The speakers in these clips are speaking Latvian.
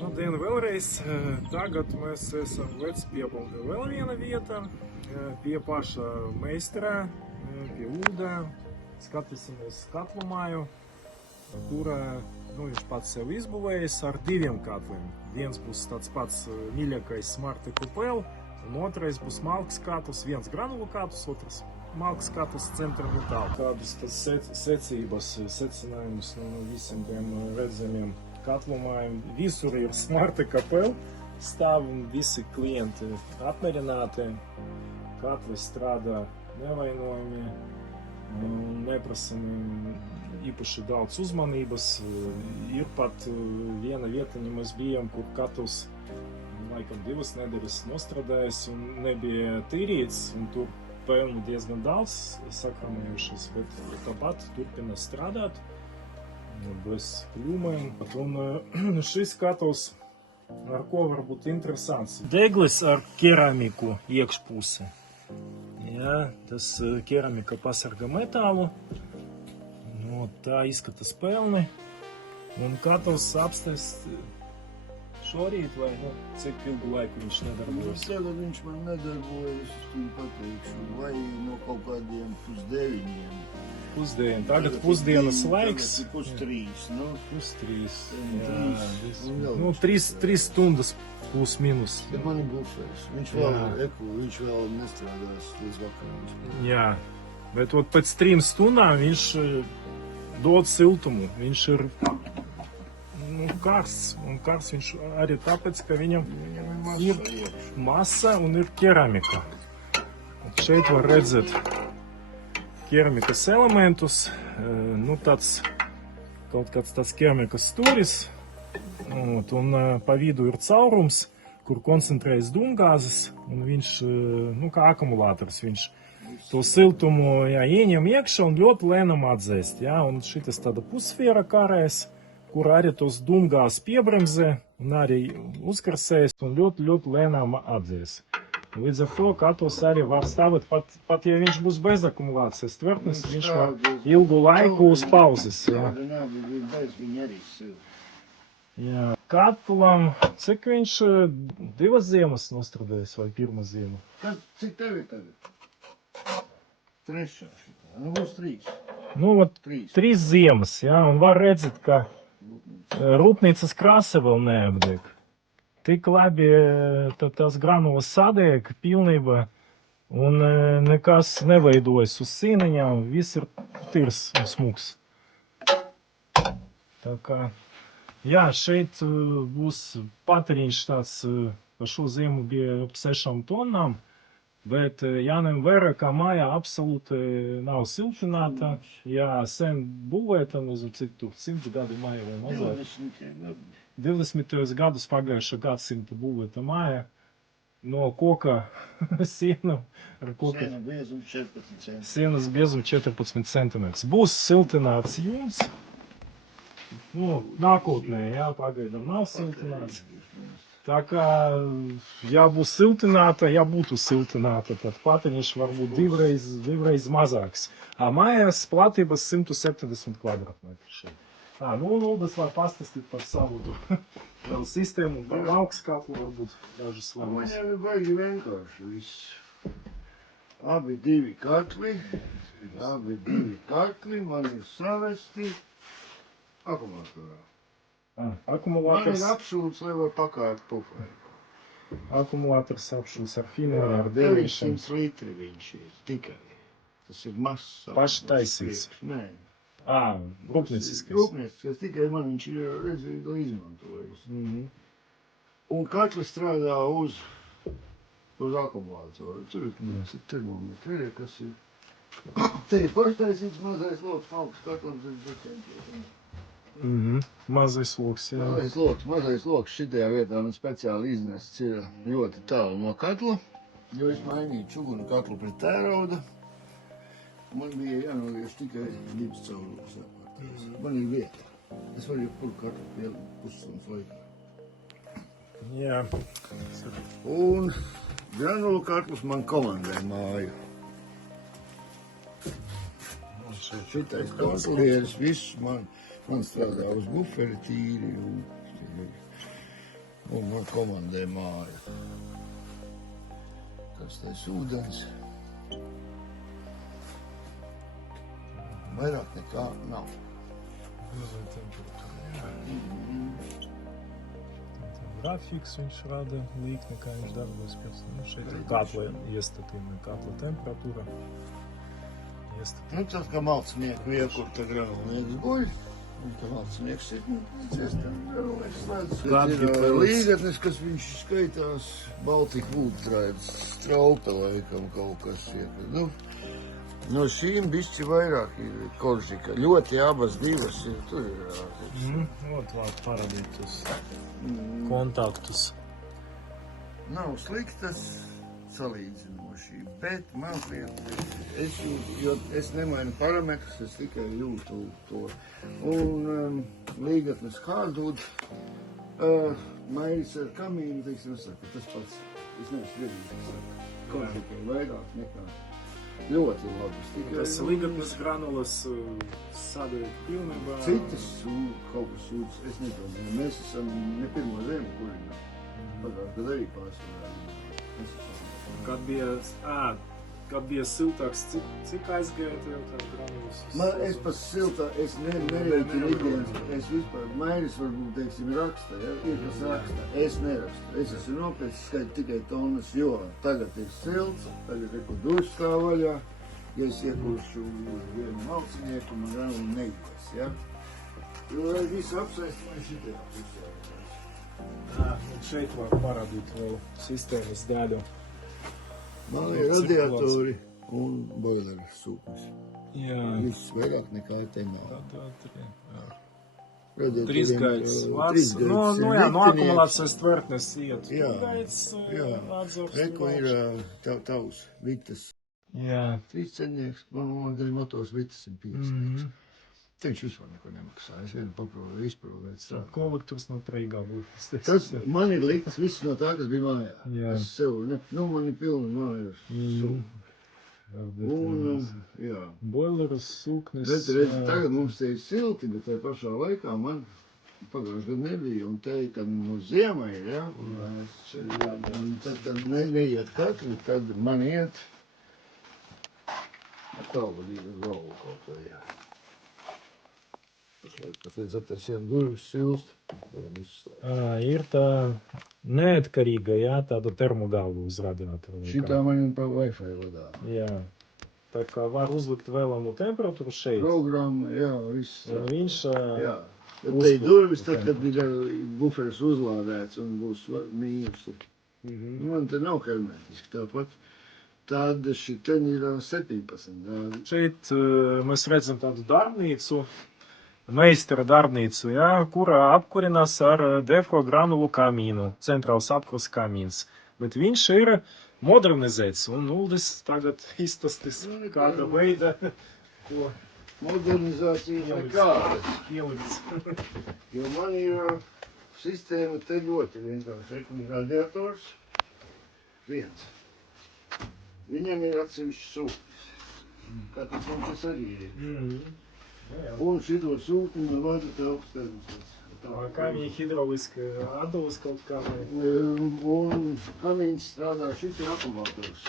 Labdien vēlreiz! Tagad mēs esam Vecpiebalgā vēl viena vieta, pie paša meistara, pie Ulda. Skatīsimies katlu māju, kura viņš pats sev izbūvējis ar diviem katliem. Viens būs tāds pats mīļākais Smarte Kupel, un otrais būs malks katls, viens granulu katls, otrs malks katls centra metāla. Kādas secības, secinājumus no visiem tiem redzamiem katlumājiem. Visur ir Smarte Kupel, stāv un visi klienti apmierināti. Katli strādā nevainojami, neprasam īpaši daudz uzmanības. Ir pat viena vietiņa mēs bijām, kur katls laikam 2 nedēļas nostrādājis un nebija tīrīts, un tur pelni diezgan daudz sakramējušies, bet tāpat turpina strādāt bez kļūmēm. Un šis katls, ar ko var būt interesants. Deglis ar keramiku iekšpuse. Jā, tas keramika pasarga metālu. Tā izskatās pelni. Un katls apstāst šorīt, vai cik ilgu laiku viņš nedarbojas? Tagad viņš man nedarbojas, es viņu pateikšu, vai no kaut kādiem 8:30. Pusdienu. Tagad pusdienas laiks. Tagad ir 2:03. Nu, 3 stundas plus minus. Bet man ir bufers. Viņš vēl nestrādās līdz vakaram. Jā, bet pēc 3 stundām viņš dod siltumu. Viņš ir karsts. Un karsts viņš arī tāpēc, ka viņam ir masa un ir keramika. Šeit var redzēt keramikas elementus, tāds kaut kāds tāds keramikas stūris, un pa vidu ir caurums, kur koncentrējas dūmgāzes, un viņš, kā akumulātors, viņš to siltumu ieņem iekšā un ļoti lēnām atdzēst, un šitas tāda pussfēra karēs, kur arī tos dūmgāzes piebremzē un arī uzkarsēs un ļoti, ļoti lēnām atdzēs. Līdz ar to katls arī var stāvēt, pat ja viņš būs bez akumulācijas tvertnes, viņš var ilgu laiku uz pauzes. Jā. Katlam, cik viņš 2 ziemas nostrādājis vai 1 ziemu? Cik tev ir tagad? 3. Nu būs 3. 3 ziemas, un var redzēt, ka rūpnīcas krāsa vēl neapdeg. Tik labi tās granulas sadeg pilnībā un nekas neveidojas uz sīniņām, viss ir tīrs un smuks. Tā kā, šeit būs patēriņš tāds, par šo ziemu bija ap 6 tonnām, bet jāņem vērā, ka māja absolūti nav siltināta. Sen būvēta, nezinu, cik tur 100 gadu māja vai mazāk. 20. gadus pagājušā gadsimta būvēta māja no koka sienu ar koka sienas biezuma 14 cm. Būs siltināts jumts. Nākotnē, pagaidām nav siltināts. Tā kā, ja būs siltināta, ja būtu siltināta, tad patēriņš var būt divreiz mazāks. Mājas platības 170 kvadrātmetri šeit. Uldas var pastāstīt par savu sistēmu, par malks katlu varbūt dažas vārdas. Man jau ir baigi vienkārši viss. Abi divi katli man ir savesti akumulatorā. Man ir apšūts, lai var pakārt puferi. Akumulātors apšūts ar finālu, ar 900 litri viņš ir tikai. Tas ir mazs. Paši taisīts? Nē. Rūpnieciskais. Rūpnieciskais, tikai man viņš ir redzīgi izmantojis. Un katls strādā uz akumulātoru. Tur ir termometri, kas ir. Te ir paštaisīts mazais loks, malks katlam 10 cm. Mazais loks, jā. Mazais loks šitajā vietā man speciāli iznests ir ļoti tālu no katla, jo es mainīju čugunu katlu pret tērauda. Man bija jānolieš tikai 2 caurumus. Man ir vieta. Es varu jebkuru katlu pielikt pusstundas laikā. Jā. Un granulu katlus man komandē māju. Šitais kontrolieris viss man strādā uz buferi tīri. Un man komandē māja. Karstais ūdens. Vairāk nekā nav. Grafiks viņš rada līkni, kā viņš darbojas pēc tam. Šeit ir katla iestatīma, katla temperatūra. Nu, tas, ka malcnieku iekur, tad granulnieks guļ. Un ka malcnieks ir, dzies, tad granulnieks slēdz. Kādi Ir pēc? līgatnes, kas viņš skaitās Baltika Vultraids, strauta laikam kaut kas ir. Nu, no šīm bišķi vairāk ir koržika. Ļoti abas divas ir, tur ir rādes. Ot, vāk paradīt tos kontaktus. Nav sliktas salīdzinoši, bet mazliet es jūtu, jo es nemainu parametrus, es tikai jūtu to. Un līgatnes hardwood, mairis ar kamīnu, teiksim, es saku, tas pats, es neesmu viedīgi, konflikti vairāk nekā ļoti labas. Tas līgatnes granulas sadēļ pilnībā. Citas kaut kas sūdz, es nedomāju, mēs esam ne pirmo ziemu kurinā. Pagājušajā gadā arī pārsvarā. Kad bija siltāks, cik aizgāja tev tā granulas? Es pats siltā, es nerēķinu ikdienas, es vispār, mairis varbūt, teiksim, raksta, ja? Ir kas raksta, es nerakstu. Es esmu nopietni skaitu tikai tonnas, jo tagad ir silts, tagad ir, kur dušs tā vaļā, ja es iekuršu vienu malcinieku, man granuli neies, ja? Jo visu apsaistīju šitajā pusē. Šeit var parādīt vēl sistēmas daļu. Man ir radiatori un boileri sūknis. Jā. Viss vairāk nekā te nav. Trīs gaids vārds. No akumulācijas tvertnes iet. Jā. Gaids, atzars. Reku ir tavs vitas. Jā. 3 centieks, man arī motors vitas 150. Te viņš vispār neko nemaksā. Es vienu paprovu izprovēt strādāt. Kolektors no Treigā būs. Tas man ir likts viss no tā, kas bija mājā. Jā. Es sev, man ir pilna mājās. Un, jā. Boileras, sūknis. Bet redz, tagad mums te ir silti, bet tajā pašā laikā man pagājušajā gadā nebija. Un te, kad no ziemā ir, ja? Un tad neiet katru, tad man iet tālvadīga galva kaut vai, jā. Tāpēc atversienu durvis silst. Ir tā neatkarīga, jā, tāda termogalva uz radiatoru. Šitā man pa Wi-Fi vadā. Jā. Tā kā var uzlikt vēlamu temperatūru šeit. Programma, jā, viss. Viņš Jā. Bet te ir durvis, tad, kad ir buferis uzlādēts un būs mīnus. Man te nav hermetiski tāpat. Tad šitien ir 17. Šeit mēs redzam tādu darbnīcu, meistara darbnīcu, jā, kurā apkurinās ar defro granulu kamīnu, centrāls apkurs kamīns. Bet viņš ir modernizēts, un Uldis tagad izstāstīs kāda veida, ko Modernizācija nekādas. ielikts. Jo man ir sistēma te ļoti vienkārši. Ir radiators viens. Viņam ir atsevišķs sūknis. Kā tas mums arī ir. Un šito sūkni man vada telpas termostats. Kā viņi hidrauliski atdalās kaut kā vai? Un kamīns strādā, šis ir akumulators.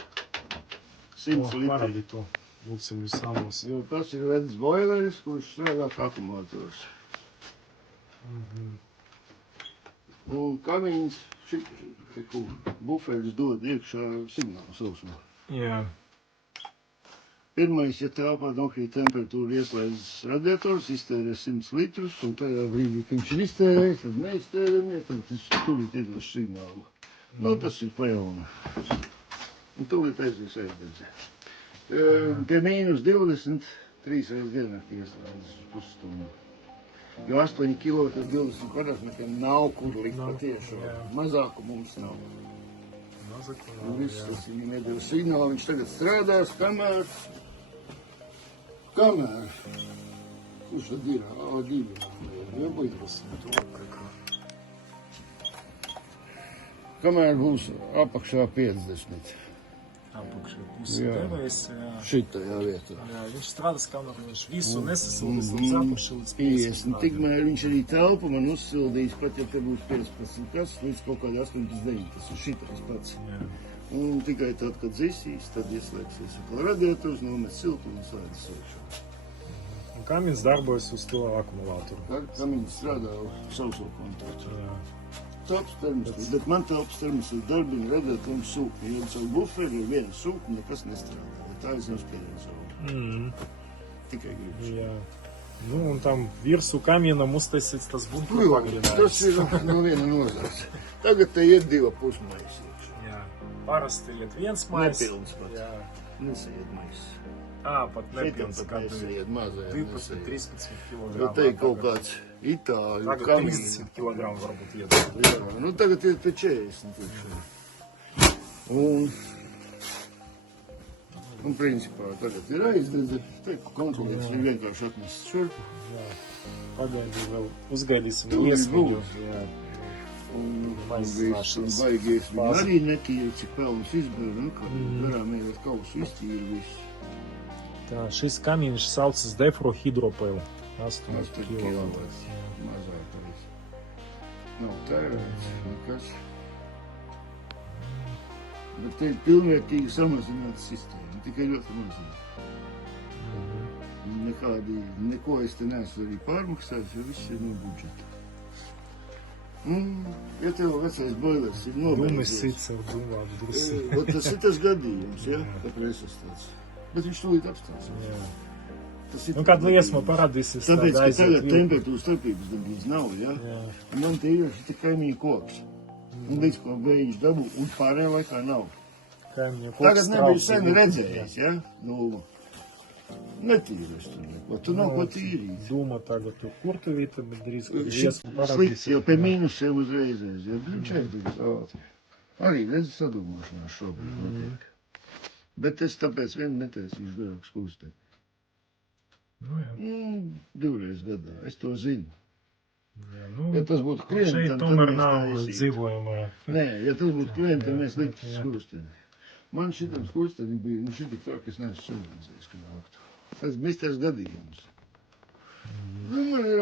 100 litri. Parādi to. Lūksim jūs samos. Jo tas ir vecs boileris, kurš strādā kā akumulators. Un kamīns, buferis dod iekšā signālu sausumā. Jā. Pirmais, ja telpā nokrīt temperatūra, ieslēdz radiators, iztērē 100 litrus, un tajā brīdī, kad viņš ir iztērējis, tad neiztērējam, tad viņš tūlīt iedos signālu. Nu, tas ir pajauna. Un tūlīt aizies ēdedze. Pie mīnus 20, 3 reizes diennakti ieslēdz pusstundu. Jo 8 kilo, tad 20 kvadrātmetriem nav kur likt patiešām. Mazāku mums nav. Un viss tas viņa nedeva signālu, viņš tagad strādās, kamēr. Kurš tad ir? A2. Kamēr būs apakšā 50. apakšā pusi Jā. devējs. Jā. Šitajā vietā. Jā, viņš strādās, kamēr viņš visu nesasildīs līdz apakšā līdz 50. Tikmēr viņš arī telpu man uzsildīs, pat ja te būs 15 kas, līdz kaut kādi 89. Tas ir šitais pats. Jā. Un tikai tad, kad zisīs, tad ieslēgsies atkal radiators, nomet siltumu un slēdz iekšā. Un kamins darbojas uz to akumulātoru. Kamīns strādā uz sauso kontaktu. Jā. Telpas termos, bet man telpas termos ir darbina radiatoru un sūkni. Ja caur buferi ir viena sūkni, nekas nestrādā. Ja tā es jums pieņemu savu. Tikai gribu. Jā. Nu, un tam virsū kamienam uztaisīts tas bunkura pagarinājums. Tas ir no viena nozars. Tagad te iet 2,5 maisi. Jā. Parasti iet viens mais. Nepilns pat. Jā. Nesaiet maisi. Pat nepilns, Šitam pat kad nesaiet mazajā. 12-13 kg. Jo te ir kaut kāds itāļu Tagad kamīns. 30 kg varbūt iet. Jā, nu tagad iet pie 40 iekšā. Un principā tagad ir aizdedze. Te konkurence ir vienkārši atnest šurpu. Jā. Pagaidi vēl uzgaidīsim Tur iesmiņu. būs. Jā. Un Maizes viss nāšanas baigies. Viņi fāze. arī netīra, cik pelnus izbēra. Nu, kā garām ejot kausu iztīra visu. Tā, šis kamīns saucas Defrohidropel. 8 8 kg. kilovats. Mazākais. Nav tērēts, nekas. Bet te ir pilnvērtīgi samazināta sistēma, tikai ļoti mazāk. Neko es te neesmu arī pārmaksājis, jo viss ir no budžeta. Ja tev vecais boilers ir Dūmis nobeidzies, sits ar dūmādu drusi. tas ir tas gadījums, ja? Tāpēc es tāds. Bet viņš tūlīt apstāsies. Jā. Tas ir Nu, tas kad liesma gadījums. parādīsies, Tāpēc, ka aiziet tagad vilku. temperatūras starpības gandrīz nav, ja? Jā. Un man te ir šī kaimiņa koks. Un līdz ko viņš dabū, un pārējā laikā nav. Kaimiņu koks Tagad nebija trauc sen vilku. redzējis, ja? Nu, netīries tur neko, tu nav ko tīrīt. Dūma tagad tur kurtuvīta, bet drīz, kad Šis liesma slikts parādīsies. jau pie mīnusiem uzreiz aiziet. Viņš aiziet ātri. Arī redz sadomāšanās šobrīd notiek. Bet es tāpēc vien netaisīšu garāk skūstēt. Nu, jā. Divreiz gadā, es to zinu. Jā, nu, Ja tas būtu klientam, šeit tad tomēr mēs nav taisītu. dzīvojamā. Nē, ja tas būtu klientam, mēs liktu jā. skūsteni. Man šitam skūsteni bija, nu šitik tā, ka es neesmu subvencējis, ka nāktu. Tas misters gadījums. Nu, man ir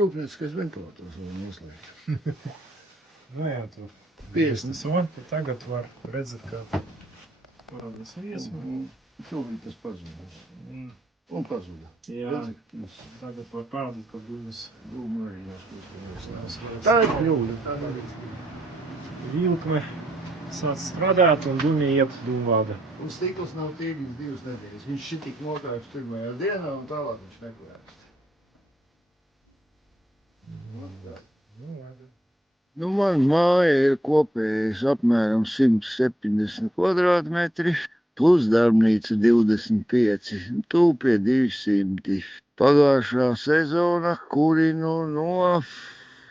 rūpnieciskais ventilators vēl noslēgt. Nu, jā, tur. 50. Un tagad var redzēt, ka parādās liesma. Šobrīd tas pazuda. Un pazuda. Jā. Redzi, mums Tagad var parādīt, ka dūmis dūma arī jāskūst. Tā tā ir kļūda. Tā arī. vilkme sāc strādāt un dūmi iet dūmvāda. Un stikls nav tīrīts 2 nedēļas. Viņš šitik nokāpst pirmajā dienā un tālāk viņš nekājās. Nu, labi. Nu, man māja ir kopējais apmēram 170 kvadrātmetri, plus darbnīca 25, tūpie 200. Pagājušā sezona kurinu no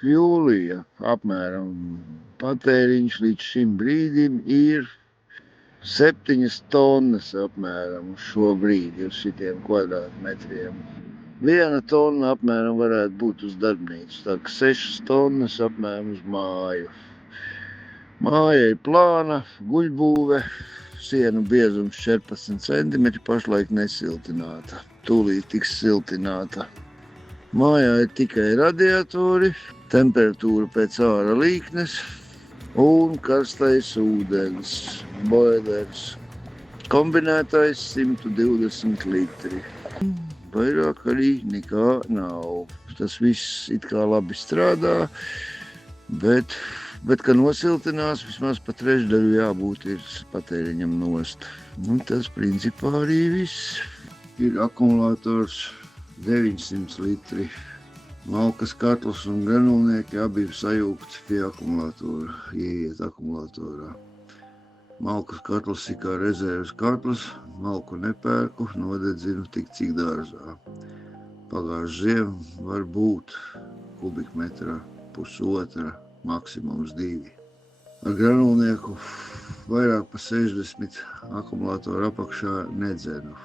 jūlija apmēram. Patēriņš līdz šim brīdim ir 7 tonnas apmēram uz šo brīdi, uz šitiem kvadrātmetriem. 1 tonna apmēram varētu būt uz darbnīcu, tā ka 6 tonnas apmēram uz māju. Māja ir plāna, guļbūve, sienu biezums 14 cm, pašlaik nesiltināta. Tūlīt tiks siltināta. Mājā ir tikai radiatori, temperatūra pēc ārā līknes un karstais ūdens, boilers. Kombinētais 120 litri. Vairāk arī nekā nav. Tas viss it kā labi strādā, bet kad nosiltinās, vismaz pa trešdaļu jābūt ir patēriņam nost. Un tas principā arī viss. Ir akumulātors 900 litri. Malkas katls un granulnieki abi ir sajūgti pie akumulātora, ieiet akumulātorā. Malkas katls ir kā rezerves katls, malku nepērku, nodedzinu tik cik dārzā. Pagājušā ziema var būt kubikmetrā, pusotra, maksimums 2. Ar granulnieku vairāk pa 60 akumulātoru apakšā nedzenu.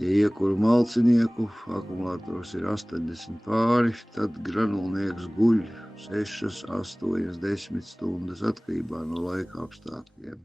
Ja iekuru malcinieku, akumulators ir 80 pāri, tad granulnieks guļ 6, 8, 10 stundas atkarībā no laika apstākļiem.